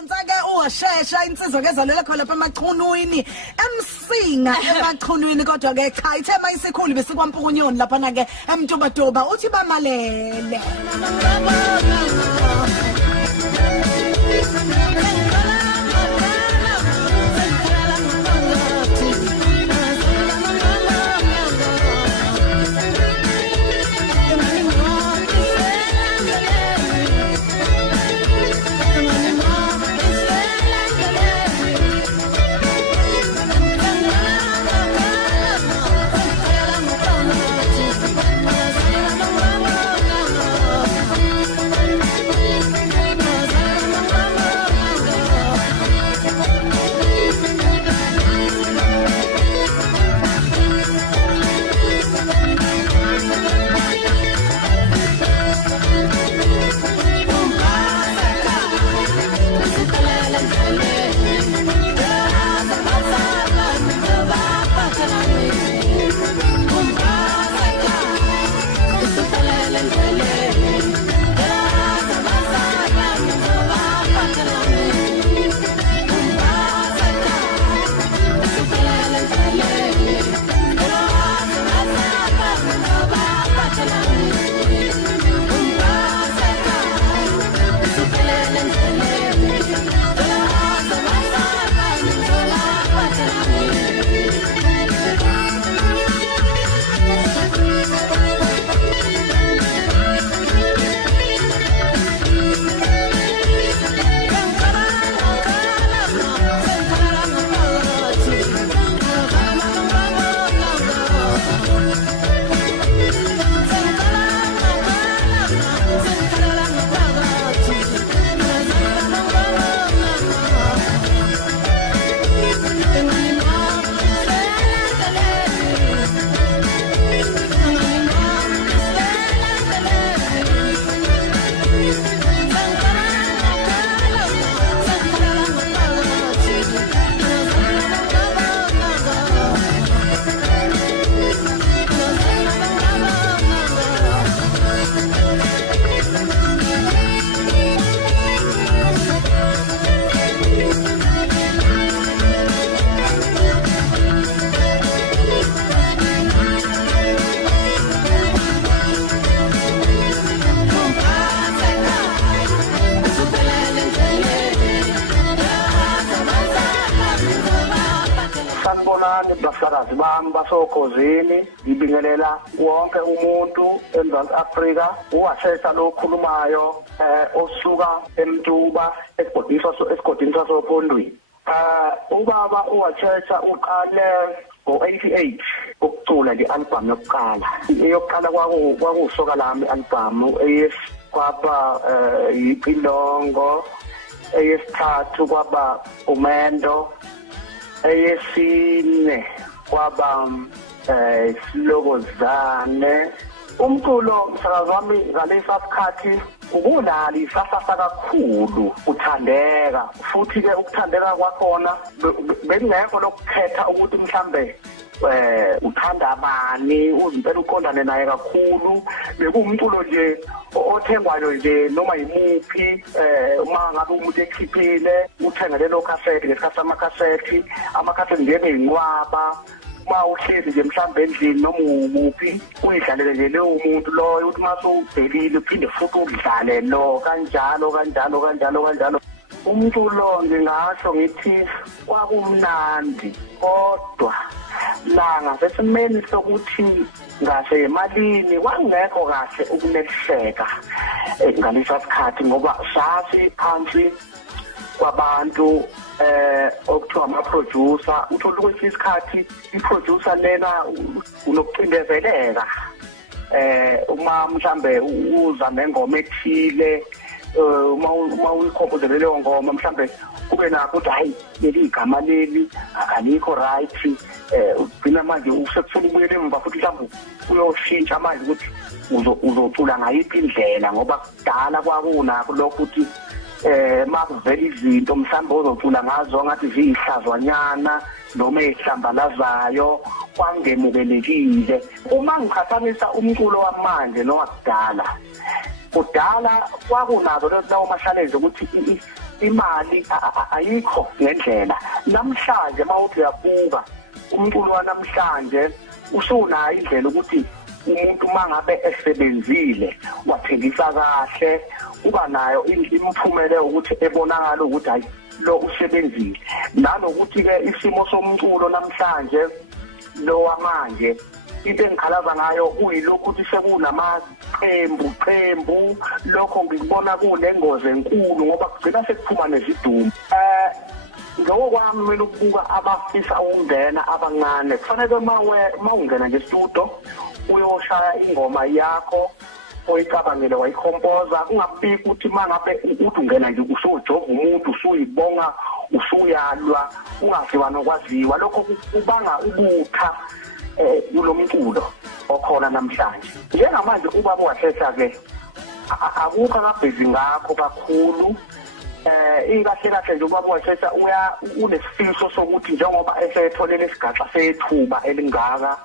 Sidonsa ke uwashesha insizwa ke zalela khona lapha emachunwini emsinga emachunwini kodwa ke cha ithe mayisikhulu besikwampukunyoni lapha na ke emntobadoba uthi bamalele Bahlakazi bami basokhozini ngibingelela wonke umuntu eMzantsi Afrika uwashesha lokhulumayo osuka eMtuba esigodini sasophondweni ubaba uwashesha uqale ngo-88 ukucula le-album yokuqala kwakusoka lami i-album kwaba yiPilongo eyesithathu kwaba Umendo eyesine kwaba Silokozane umculo msakazi wami ngalesa sikhathi ukunali sasasa kakhulu uthandeka futhi ke ukuthandeka kwakhona bekungekho lokukhetha ukuthi mhlambe uthanda abani uzimpela uqondane naye kakhulu bekuwumculo nje othengwayo nje noma yimuphi uma ngabe umuntu ekhiphile uthenga lelo cassette ngesikhathi amakhasethi ngeke inqwaba uma uhlezi nje mhlambe endlini noma umuphi uyidlalele nje leyo umuntu loyo uthi mase ubhelile uphinde futhi udlale lo kanjalo umculo ngingasho ngithi kwakumnandi kodwa la ngasesimeni sokuthi ngase emalini kwangekho kahle ukuneliseka ngalesa sikhathi ngoba sasi phansi kwabantu okuthiwa ama-producer uthola ukuthi isikhathi i-producer lena unokucindezeleka uma mhlambe uza nengoma ethile uma uyikhompozele leyo ngoma mhlambe kube nakho ukuthi hayi leli igama leli alikho right ugcina manje usefuna ubuyele emva futhi mhlambe uyoshintsha manje ukuthi uzocula ngayiphi indlela ngoba kudala kwakunakho lokho ukuthi makuvela izinto mhlambe ozocula ngazo ngathi ziyihlazwanyana noma ehlambalazayo kwangemukelekile uma ngiqhathanisa umculo wamanje nowakudala kudala kwakunazo lawo mashalezi ukuthi imali ayikho ngendlela. Namhlanje mawuthi uyabuka umculo wanamhlanje usunayo indlela ukuthi umuntu mangabe esebenzile wathengisa kahle uba nayo imphumela ukuthi ebonakala ukuthi hayi lo usebenzile. Nanokuthi ke isimo somculo namhlanje lo wamanje into engikhalaza ngayo uyilokhu ukuthi sekunamaqembu lokho ngikubona kunengozi enkulu ngoba kugcina sekuphuma nezidumo. Ngokwami mina ukubuka abafisa ukungena abancane kufanele mawungena ngestudio uyoshaya ingoma yakho oyicabangile wayikhompoza ungabiki ukuthi mangabe uthi ungena nje usujova umuntu usuyibonga usuyalwa ungaziwa nokwaziwa. Lokho kubanga ubutha kulomculo okhona namhlanje. Njengamanje ubaba wahlehla ke akukho akabhezi ngakho kakhulu. Ikahle kahle nje ubaba wahlehla unesifiso sokuthi njengoba esetholele isigaxa sethuba elingaka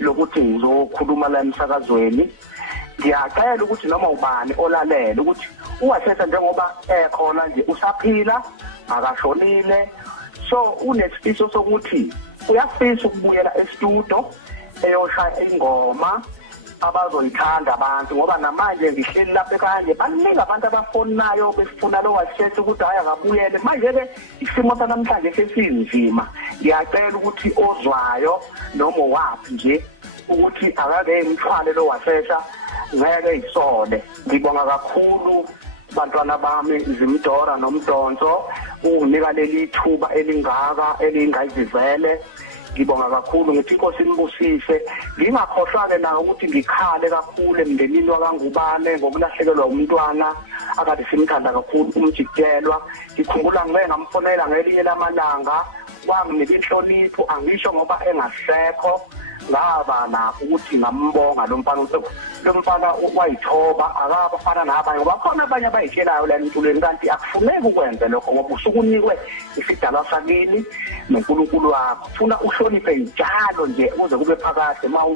lokuthi ngizokhuluma la emsakazweni, ngiyacela ukuthi noma ubani olalela ukuthi uwahlehla njengoba khona nje usaphila akashonile, so unesifiso sokuthi uyafisa ukubuyela estudio eyoshaya ingoma abazoyithanda abantu ngoba namanje ngihleli lapha kanje baningi abantu abafonayo befuna lo wasethe ukuthi hayi akabuyele. Manje ke isimo sanamhlanje sesinzima. Ngiyacela ukuthi ozwayo noma wapi nje ukuthi akake imthwale lo wasetha ngeke isole. Ngibonga kakhulu bantwana bami Zimdora noMdonso unginika leli thuba elingaka elingayizivele. Ngibonga kakhulu ngithi inkosi imbusise. Ngingakhohlwa-ke na ukuthi ngikhale kakhulu emndenini wakangubane ngokulahlekelwa umntwana akade simthanda kakhulu umjikelwa. Ngikhumbula ngeke ngamfonela ngelinye lamalanga wanginika inhlonipho, angisho ngoba engasekho ngaba nakho ukuthi ngambonga lo mfana wayithoba akabafana nabanye ngoba khona abanye abayitshelayo la emculweni kanti akufuneki ukwenze lokho ngoba usukunikwe isidalwa sakini noNkulunkulu wakho. Ufuna uhloniphe njalo nje ukuze kube phakathi ma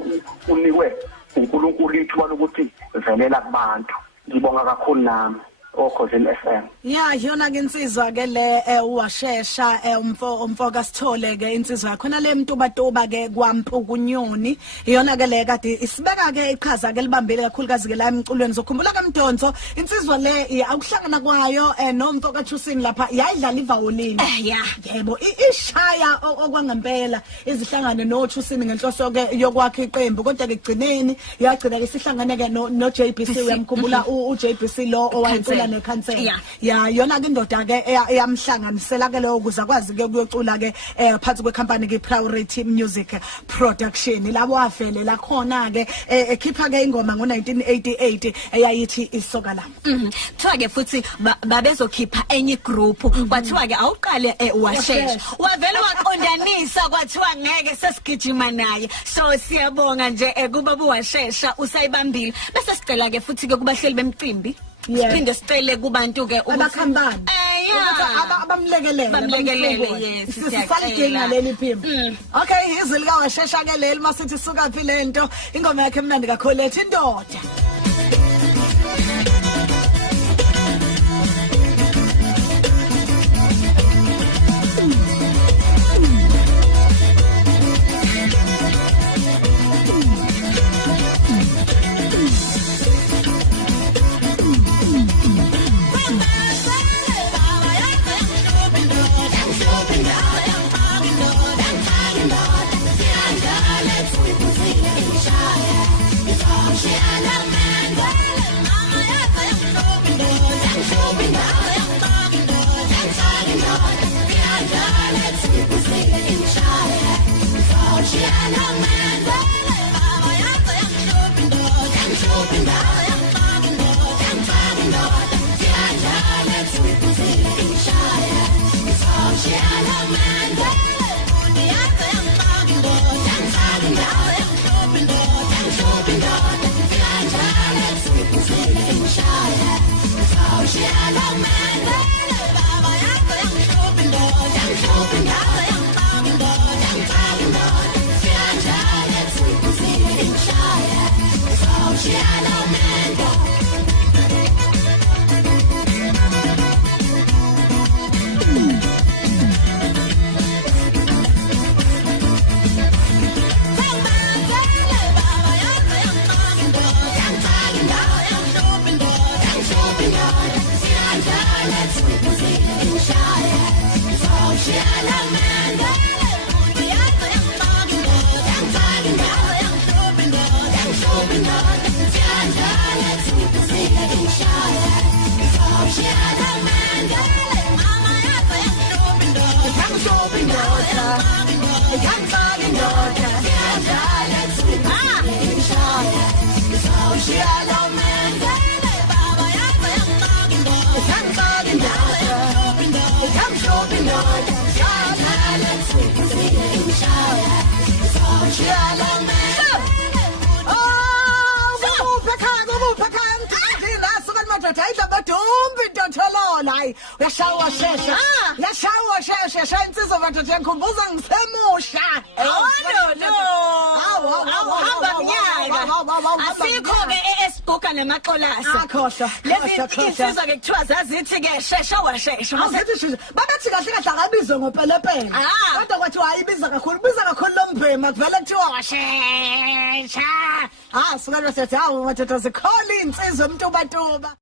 unikwe uNkulunkulu ithuba lokuthi velela kubantu. Ngibonga kakhulu nami okhosini FM. Yeah, yona ke insizwa ke le uwashesha umfo kaSithole ke insizwa khona le mntubatoba ke kwaMpukunyoni iyona ke le kade isibeka ke iqhaza ke libambele kakhulukazi ke la emculweni. Zokhumbula kaMdonso insizwa le akuhlangana kwayo nomfo kaThusini lapha yayidlala iviolin. Yebo ishaya okwangempela izihlangane noThusini ngenhloso ke yokwakha iqembu kodwa ke egcineni yagcina ke sihlangane ke no JBC. Uyamkhumbula uJBC lo owayicula nekhansela. Ya yona ke indoda ke eyamhlanganisela ke leyo ukuze akwazi ke ukuyocula ke phansi kwecompany ke Priority Music Production. Labo wavele la khona ke ekhipha ke ingoma ngo1988 eyayithi isoka lami. Kuthiwa ke futhi babezokhipha enye group kwathiwa ke awuqale washesha wavele waqondanisa kwathiwa ngeke sesigijima naye. So siyabonga nje kubaba washesha usayibambile bese sicela ke futhi ke kubahleli bemcimbi siphinde sicele kubantu ke abakhambani abamlekelele yes sisayidinga leli phimbo. Okay, izwi lika washesha ke leli masithi suka phi lento ingoma yakhe emnandi kakhulu lethi indoda. She Uyashawa shesha. Yashawa shesha insizwa madoda ngikhumbuza ngisemusha. No. Hamba mnyaka. Asikho ke esibhuka nemaqolasa. Akhohlwa. Lezi insizwa ke kuthiwa zazithi ke shesha washesha. Awuzithi babethi kahle kahle akabizwe ngopelepele. Kodwa kwathi wayibiza kakhulu lombhema kuvela kuthiwa washesha. Sukela sethi hawu madoda zikholi insizwa umuntu ubatuba.